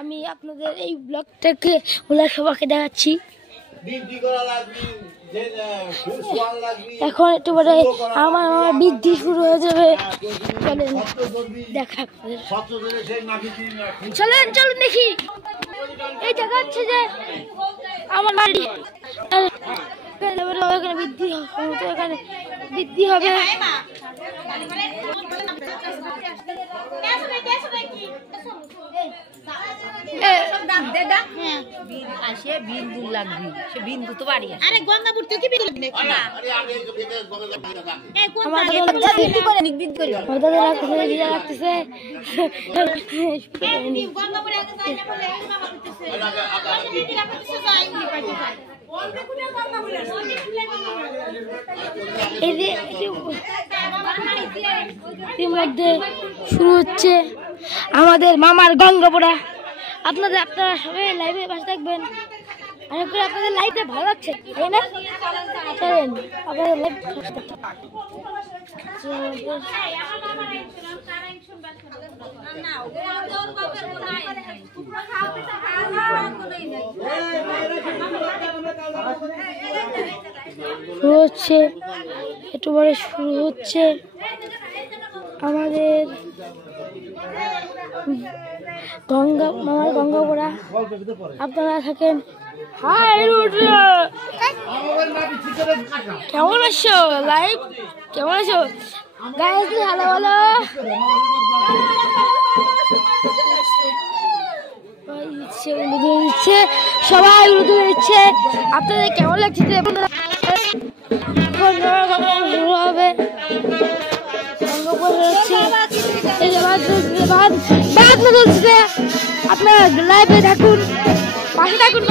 আমি আপনাদের এই ব্লগটাকে সবাইকে দেখাচ্ছি। এখন একটু পরে আমার বৃদ্ধি শুরু হয়ে যাবে। চলেন দেখা, চলুন দেখি। এই দেখাচ্ছে যে আমার বাড়ি এখানে বৃদ্ধি হবে। বিন্দু লাগবে, সে বিন্দু তো বাড়ি আরে গঙ্গাপুর থেকে মধ্যে শুরু হচ্ছে আমাদের মামার গঙ্গাপোড়া। আপনারা সবাই লাইভে পাশে থাকবেন। আপনাদের লাইভে ভালো লাগছে তাই না? চলেন আপনাদের লাইভ শুরু হচ্ছে, একটু পরে শুরু হচ্ছে আমাদের মামার গঙ্গাপোড়া। আপনারা থাকেন। হাই রুদ্র, কেমন আছো? লাইভ কেমন আছো গাইস? ভালো ভালো দিচ্ছে, সবাই উর্দু দিচ্ছে। আপনাদের কেমন লাগছে? হবে আপনারা লাইভে থাকুন, পাশে থাকুন।